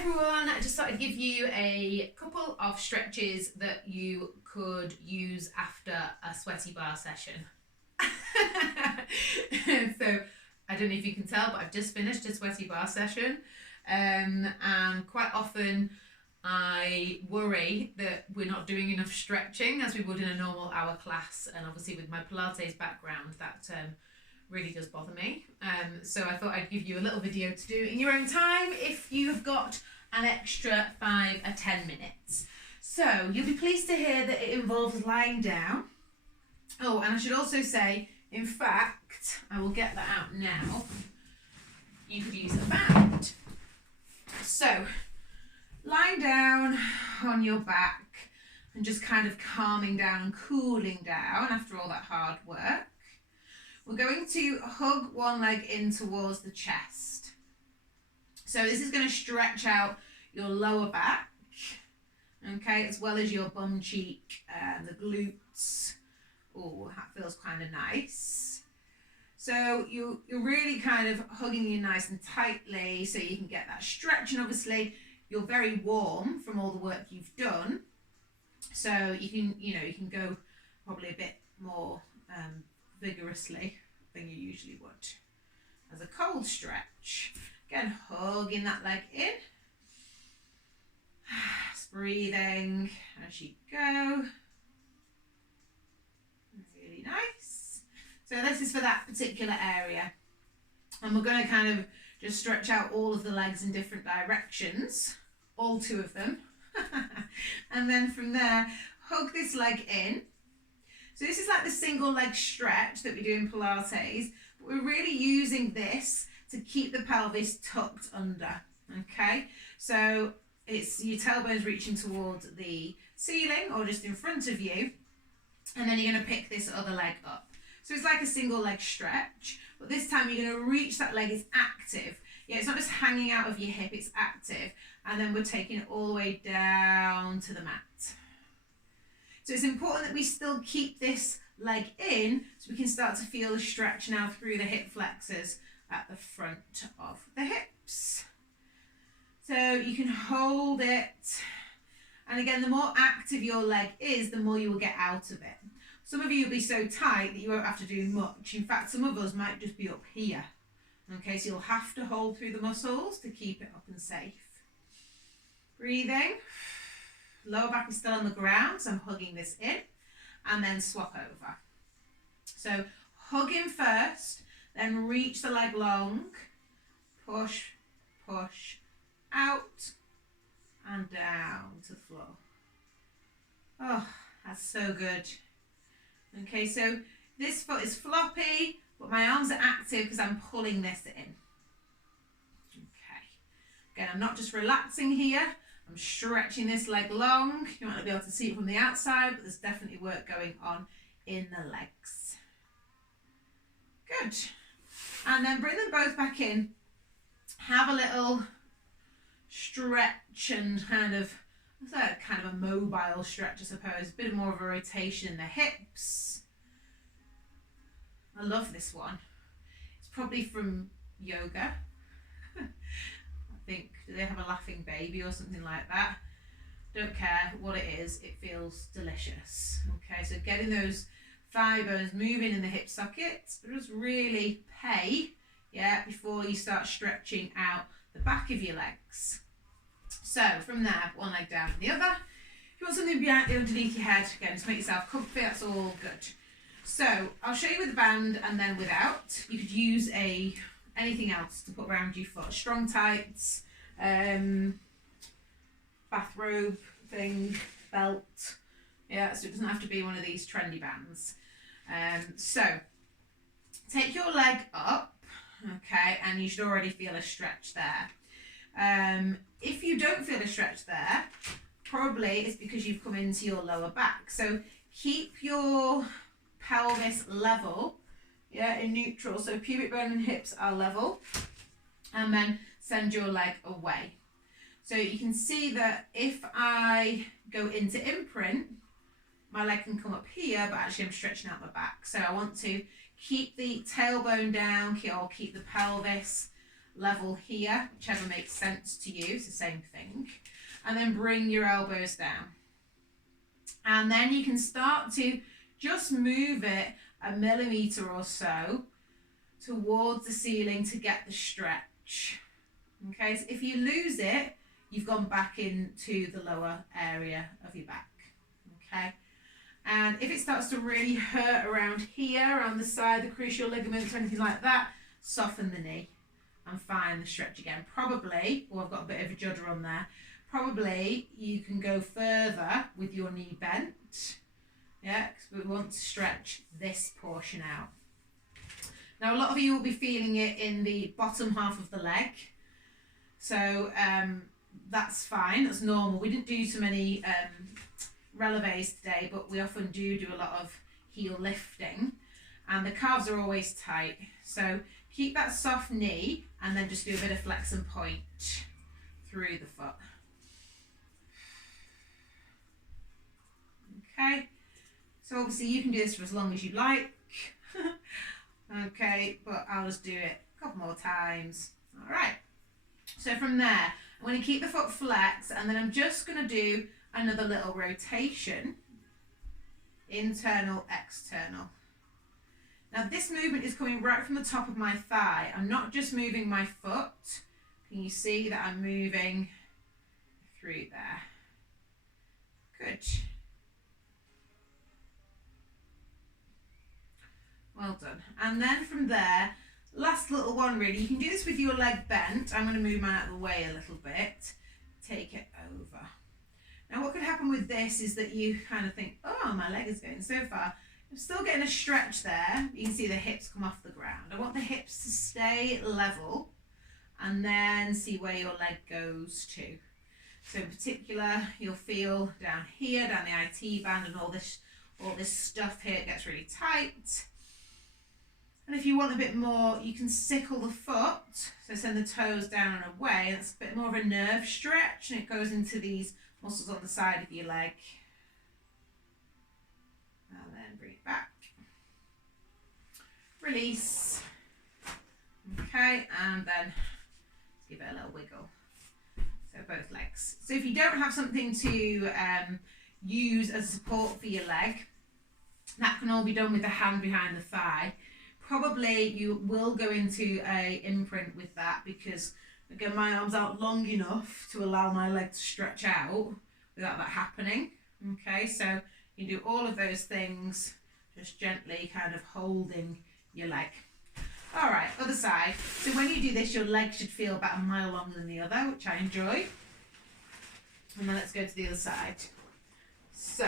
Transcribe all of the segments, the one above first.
everyone, I just thought I'd give you a couple of stretches that you could use after a sweaty bar session. So I don't know if you can tell, but I've just finished a sweaty bar session, and quite often I worry that we're not doing enough stretching as we would in a normal hour class, and obviously with my Pilates background that really does bother me. So I thought I'd give you a little video to do in your own time if you have got an extra 5 or 10 minutes. So you'll be pleased to hear that it involves lying down. Oh, and I should also say, in fact, I will get that out now. You could use a band. So lying down on your back and just kind of calming down and cooling down after all that hard work. We're going to hug one leg in towards the chest. So this is going to stretch out your lower back, okay, as well as your bum cheek and the glutes. Oh, that feels kind of nice. So you're really kind of hugging you nice and tightly so you can get that stretch, and obviously you're very warm from all the work you've done. So you can go probably a bit more vigorously than you usually would as a cold stretch. Again, hugging that leg in. Just breathing as you go. Really nice. So this is for that particular area. And we're going to kind of just stretch out all of the legs in different directions, all 2 of them. And then from there, hug this leg in. So this is like the single leg stretch that we do in Pilates, but we're really using this to keep the pelvis tucked under, okay? So it's your tailbones reaching towards the ceiling or just in front of you, and then you're going to pick this other leg up. So it's like a single leg stretch, but this time you're going to reach that leg is active. Yeah, it's not just hanging out of your hip, it's active. And then we're taking it all the way down to the mat. So it's important that we still keep this leg in so we can start to feel the stretch now through the hip flexors at the front of the hips. So you can hold it. And again, the more active your leg is, the more you will get out of it. Some of you will be so tight that you won't have to do much. In fact, some of us might just be up here. Okay, so you'll have to hold through the muscles to keep it up and safe. Breathing. Lower back is still on the ground, so I'm hugging this in, and then swap over. So hug in first, then reach the leg long, push, push, out, and down to the floor. Oh, that's so good. Okay, so this foot is floppy, but my arms are active because I'm pulling this in. Okay, again, I'm not just relaxing here, I'm stretching this leg long. You might not be able to see it from the outside, but there's definitely work going on in the legs. Good. And then bring them both back in. Have a little stretch and kind of a mobile stretch, I suppose. A bit more of a rotation in the hips. I love this one. It's probably from yoga. Do they have a laughing baby or something like that? Don't care what it is, it feels delicious. Okay, so getting those fibers moving in the hip sockets does really pay, yeah, before you start stretching out the back of your legs. So from there, one leg down the other. If you want something behind underneath your head, again, just make yourself comfy, that's all good. So I'll show you with the band and then without. You could use anything else to put around your foot. Strong tights, bathrobe thing, belt. Yeah, so it doesn't have to be one of these trendy bands. So take your leg up, okay, and you should already feel a stretch there. If you don't feel a stretch there, probably it's because you've come into your lower back. So keep your pelvis level, yeah, in neutral. So pubic bone and hips are level, and then send your leg away. So you can see that if I go into imprint, my leg can come up here, but actually I'm stretching out my back. So I want to keep the tailbone down, or keep the pelvis level here, whichever makes sense to you, it's the same thing. And then bring your elbows down. And then you can start to just move it a millimetre or so towards the ceiling to get the stretch. Okay, so if you lose it, you've gone back into the lower area of your back. Okay, and if it starts to really hurt around here, on the side, the crucial ligaments or anything like that, soften the knee and find the stretch again. Probably, oh, I've got a bit of a judder on there, probably you can go further with your knee bent, yeah, because we want to stretch this portion out. Now, a lot of you will be feeling it in the bottom half of the leg, so that's fine, that's normal. We didn't do so many releves today, but we often do a lot of heel lifting, and the calves are always tight, so keep that soft knee and then just do a bit of flex and point through the foot. Okay, so obviously you can do this for as long as you like. Okay, but I'll just do it a couple more times. All right, so from there, I'm going to keep the foot flexed, and then I'm just going to do another little rotation, internal, external. Now this movement is coming right from the top of my thigh. I'm not just moving my foot. Can you see that I'm moving through there? Good. Well done. And then from there, last little one really. You can do this with your leg bent. I'm going to move mine out of the way a little bit. Take it over. Now what could happen with this is that you kind of think, oh, my leg is going so far. I'm still getting a stretch there. You can see the hips come off the ground. I want the hips to stay level and then see where your leg goes to. So in particular, you'll feel down here, down the IT band and all this stuff here, it gets really tight. And if you want a bit more, you can sickle the foot, so send the toes down and away. That's a bit more of a nerve stretch, and it goes into these muscles on the side of your leg. And then bring it back. Release. Okay, and then give it a little wiggle. So both legs. So if you don't have something to use as support for your leg, that can all be done with the hand behind the thigh. Probably you will go into a imprint with that because, again, my arms aren't long enough to allow my leg to stretch out without that happening. Okay, so you do all of those things, just gently kind of holding your leg. All right, other side. So when you do this, your leg should feel about a mile longer than the other, which I enjoy. And then let's go to the other side. So,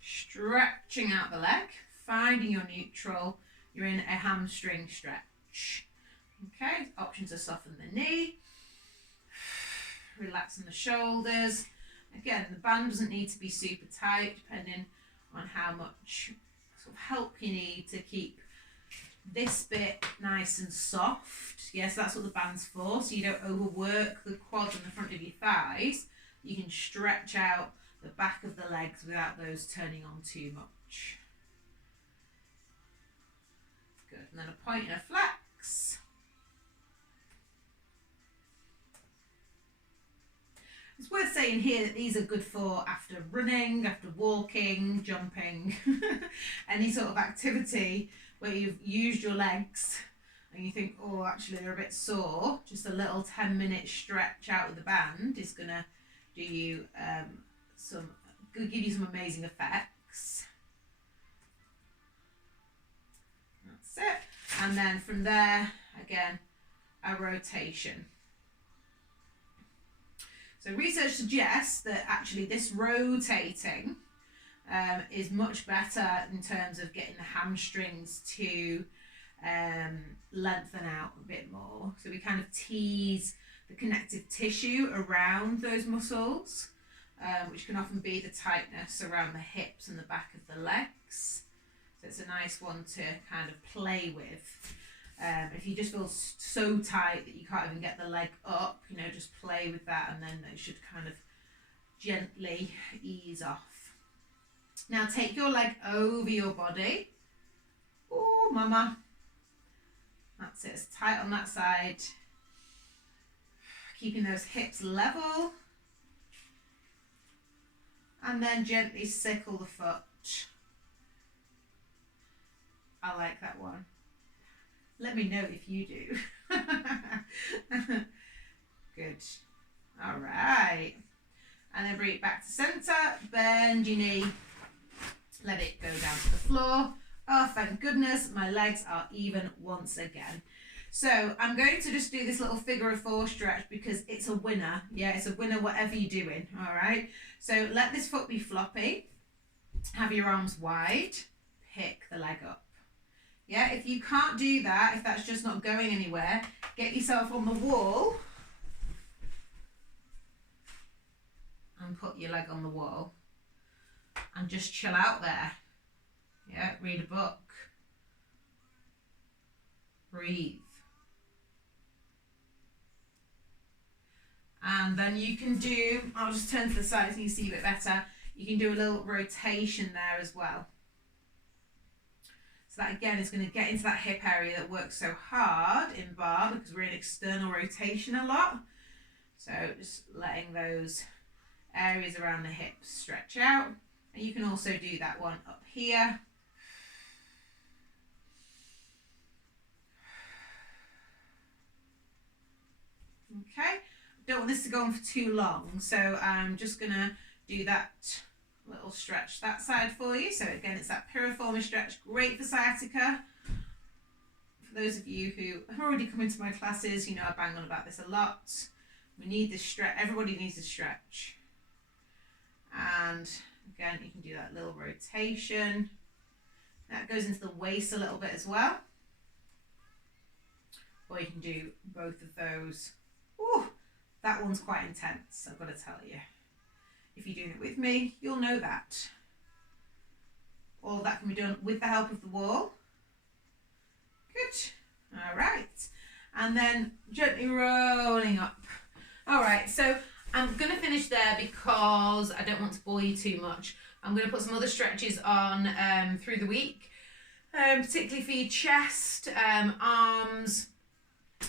stretching out the leg, finding your neutral, you're in a hamstring stretch. Okay, options are soften the knee, relaxing the shoulders. Again, the band doesn't need to be super tight, depending on how much sort of help you need to keep this bit nice and soft. Yes, that's what the band's for, so you don't overwork the quads on the front of your thighs. You can stretch out the back of the legs without those turning on too much. Good, and then a point and a flex. It's worth saying here that these are good for after running, after walking, jumping, any sort of activity where you've used your legs and you think, oh, actually they're a bit sore. Just a little 10-minute stretch out with the band is going to do you give you some amazing effects. That's it. And then from there, again, a rotation. So research suggests that actually this rotating is much better in terms of getting the hamstrings to lengthen out a bit more. So we kind of tease the connective tissue around those muscles, which can often be the tightness around the hips and the back of the legs. So it's a nice one to kind of play with. If you just feel so tight that you can't even get the leg up, you know, just play with that and then it should kind of gently ease off. Now take your leg over your body. Oh, mama. That's it, it's tight on that side. Keeping those hips level. And then gently sickle the foot. I like that one. Let me know if you do. Good. All right. And then bring it back to center. Bend your knee. Let it go down to the floor. Oh, thank goodness, my legs are even once again. So I'm going to just do this little figure of 4 stretch because it's a winner. Yeah, it's a winner whatever you're doing, all right? So let this foot be floppy. Have your arms wide. Pick the leg up. Yeah, if you can't do that, if that's just not going anywhere, get yourself on the wall and put your leg on the wall and just chill out there. Yeah, read a book. Breathe. And then you can do, I'll just turn to the side so you can see a bit better. You can do a little rotation there as well. So that again is going to get into that hip area that works so hard in bar because we're in external rotation a lot. So just letting those areas around the hips stretch out. And you can also do that one up here. Okay, don't want this to go on for too long, so I'm just going to do that little stretch that side for you. So again, it's that piriformis stretch, great for sciatica. For those of you who have already come into my classes, you know I bang on about this a lot. We need this stretch, everybody needs a stretch. And again, you can do that little rotation. That goes into the waist a little bit as well. Or you can do both of those. Ooh, that one's quite intense, I've got to tell you. If you're doing it with me, you'll know that. All of that can be done with the help of the wall. Good. All right. And then gently rolling up. All right, so I'm going to finish there because I don't want to bore you too much. I'm going to put some other stretches on through the week, particularly for your chest, arms,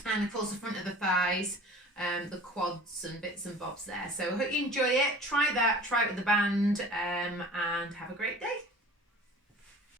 and of course the front of the thighs, the quads and bits and bobs there. So I hope you enjoy it. Try that, try it with the band, and have a great day.